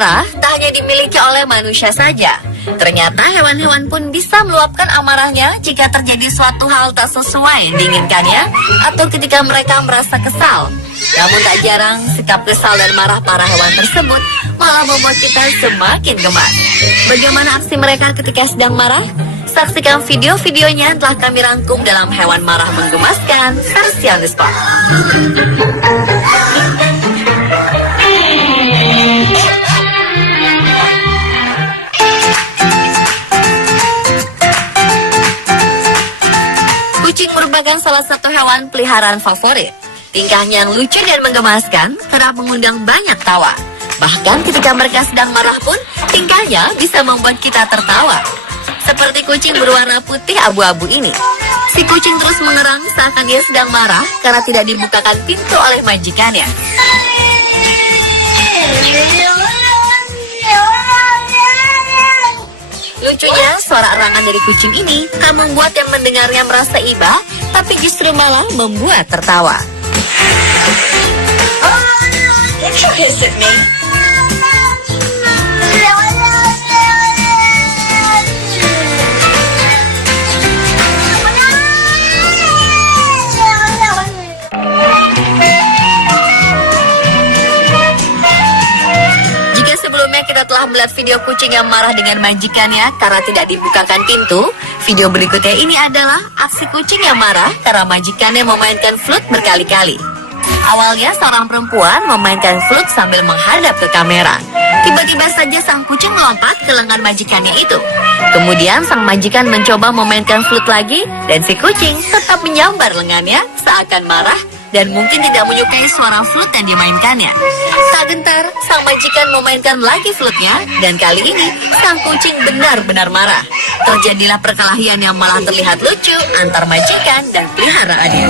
marah tak hanya dimiliki oleh manusia saja. Ternyata hewan-hewan pun bisa meluapkan amarahnya jika terjadi suatu hal tak sesuai diinginkannya atau ketika mereka merasa kesal. Namun tak jarang sikap kesal dan marah para hewan tersebut malah membuat kita semakin gemas. Bagaimana aksi mereka ketika sedang marah? Saksikan video-videonya telah kami rangkum dalam Hewan Marah Menggemaskan versi on the spot. Kucing merupakan salah satu hewan peliharaan favorit. Tingkahnya yang lucu dan menggemaskan kerap mengundang banyak tawa. Bahkan ketika mereka sedang marah pun, tingkahnya bisa membuat kita tertawa. Seperti kucing berwarna putih abu-abu ini. Si kucing terus mengerang seakan dia sedang marah karena tidak dibukakan pintu oleh majikannya. Lucunya, suara erangan dari kucing ini tak membuat yang mendengarnya merasa iba, tapi justru malah membuat tertawa. Kita telah melihat video kucing yang marah dengan majikannya karena tidak dibukakan pintu. Video berikutnya ini adalah aksi kucing yang marah karena majikannya memainkan flute berkali-kali. Awalnya seorang perempuan memainkan flute sambil menghadap ke kamera. Tiba-tiba saja sang kucing melompat ke lengan majikannya itu. Kemudian sang majikan mencoba memainkan flute lagi dan si kucing tetap menyambar lengannya seakan marah dan mungkin tidak menyukai suara flute yang dimainkannya. Tak gentar, sang majikan memainkan lagi flute-nya dan kali ini sang kucing benar-benar marah. Terjadilah perkelahian yang malah terlihat lucu antar majikan dan peliharaannya.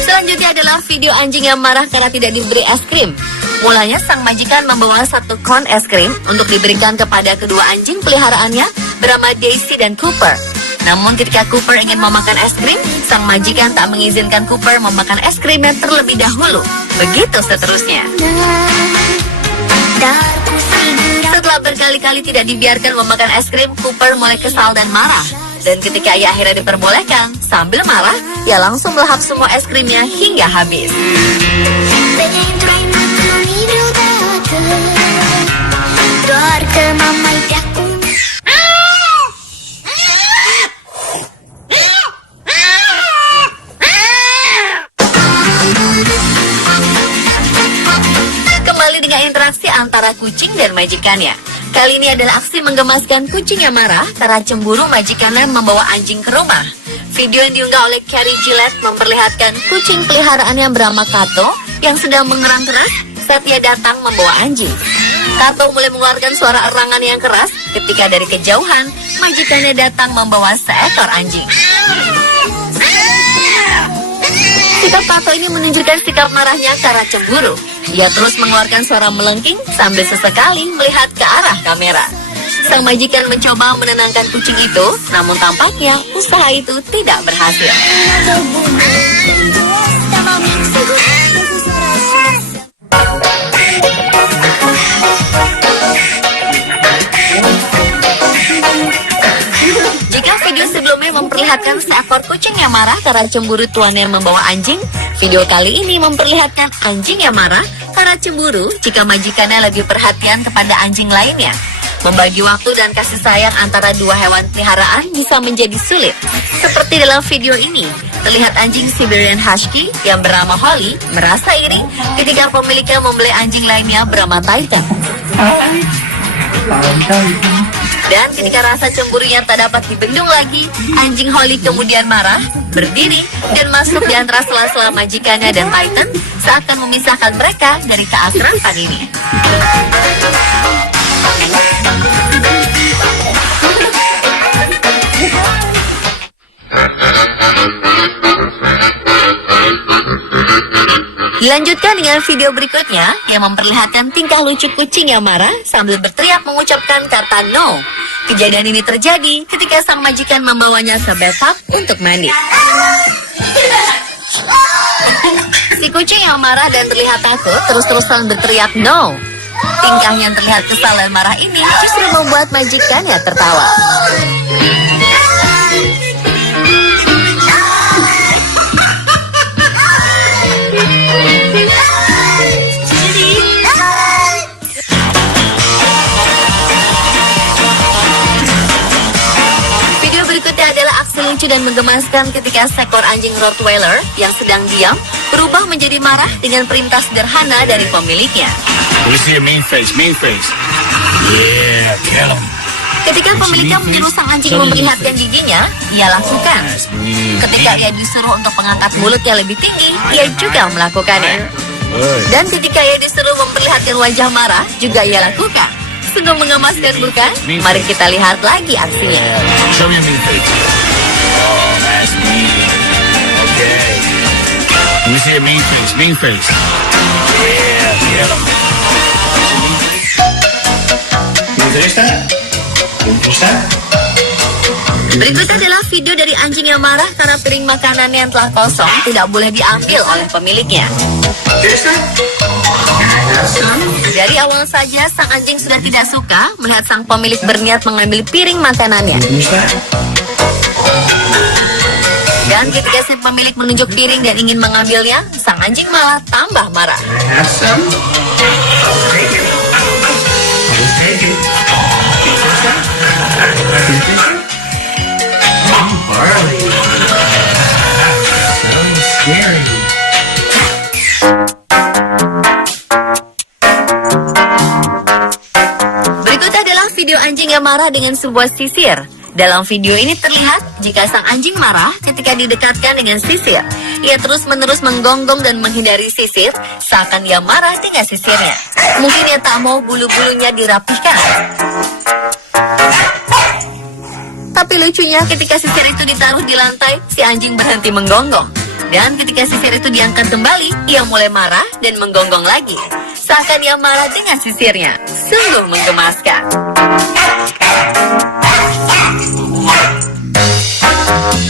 Selanjutnya adalah video anjing yang marah karena tidak diberi es krim. Mulanya sang majikan membawa satu kon es krim untuk diberikan kepada kedua anjing peliharaannya bernama Daisy dan Cooper. Namun ketika Cooper ingin memakan es krim, sang majikan tak mengizinkan Cooper memakan es krimnya terlebih dahulu. Begitu seterusnya. Setelah berkali-kali tidak dibiarkan memakan es krim, Cooper mulai kesal dan marah. Dan ketika ia akhirnya diperbolehkan, sambil marah, ia langsung melahap semua es krimnya hingga habis. Kembali dengan interaksi antara kucing dan majikannya. Kali ini adalah aksi menggemaskan kucing yang marah karena cemburu majikannya membawa anjing ke rumah. Video yang diunggah oleh Carrie Gillette memperlihatkan kucing peliharaan yang bernama Kato yang sedang mengerang keras saat ia datang membawa anjing. Kato mulai mengeluarkan suara erangan yang keras ketika dari kejauhan majikannya datang membawa seekor anjing. Sikap Kato ini menunjukkan sikap marahnya karena cemburu. Ia terus mengeluarkan suara melengking sambil sesekali melihat ke arah kamera. Sang majikan mencoba menenangkan kucing itu, namun tampaknya usaha itu tidak berhasil. Jika video sebelumnya memperlihatkan seekor kucing yang marah karena cemburu tuannya membawa anjing, video kali ini memperlihatkan anjing yang marah karena cemburu jika majikannya lebih perhatian kepada anjing lainnya. Membagi waktu dan kasih sayang antara dua hewan peliharaan bisa menjadi sulit. Seperti dalam video ini, terlihat anjing Siberian Husky yang bernama Holly merasa iri ketika pemiliknya membeli anjing lainnya bernama Titan. Dan ketika rasa cemburunya tak dapat dibendung lagi, anjing Holly kemudian marah, berdiri, dan masuk di antara sela-sela majikannya dan Titan seakan memisahkan mereka dari keakraban ini. Dilanjutkan dengan video berikutnya yang memperlihatkan tingkah lucu kucing yang marah sambil berteriak mengucapkan kata no. Kejadian ini terjadi ketika sang majikan membawanya ke bathtub untuk mandi. Si kucing yang marah dan terlihat takut terus-terusan berteriak no. Tingkah yang terlihat kesal dan marah ini justru membuat majikannya tertawa. Video berikutnya adalah aksi lucu dan menggemaskan ketika seekor anjing Rottweiler yang sedang diam berubah menjadi marah dengan perintah sederhana dari pemiliknya. We see a mean face. Yeah, kill him. Ketika pemiliknya menyuruh sang anjing memperlihatkan giginya, ia lakukan. Ketika ia disuruh untuk mengangkat mulut yang lebih tinggi, ia juga melakukannya. Dan ketika ia disuruh memperlihatkan wajah marah, juga ia lakukan. Sungguh mengemaskan, bukan? Mari kita lihat lagi aksinya. Show me a mean face. Oh, that's mean. Okay. We see a mean face. Yeah, kill him. Berikut adalah video dari anjing yang marah karena piring makanan yang telah kosong tidak boleh diambil oleh pemiliknya. Dari awal saja sang anjing sudah tidak suka melihat sang pemilik berniat mengambil piring makanannya. Dan ketika si pemilik menunjuk piring dan ingin mengambilnya, sang anjing malah tambah marah. Berikut adalah video anjing yang marah dengan sebuah sisir. Dalam video ini terlihat jika sang anjing marah ketika didekatkan dengan sisir. Ia terus-menerus menggonggong dan menghindari sisir, seakan ia marah dengan sisirnya. Mungkin ia tak mau bulu-bulunya dirapihkan. Tapi lucunya ketika sisir itu ditaruh di lantai, si anjing berhenti menggonggong. Dan ketika sisir itu diangkat kembali, ia mulai marah dan menggonggong lagi. Seakan ia marah dengan sisirnya. Sungguh menggemaskan.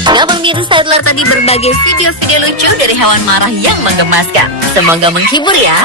Nah, pemirsa, itulah tadi berbagai video-video lucu dari hewan marah yang menggemaskan. Semoga menghibur ya.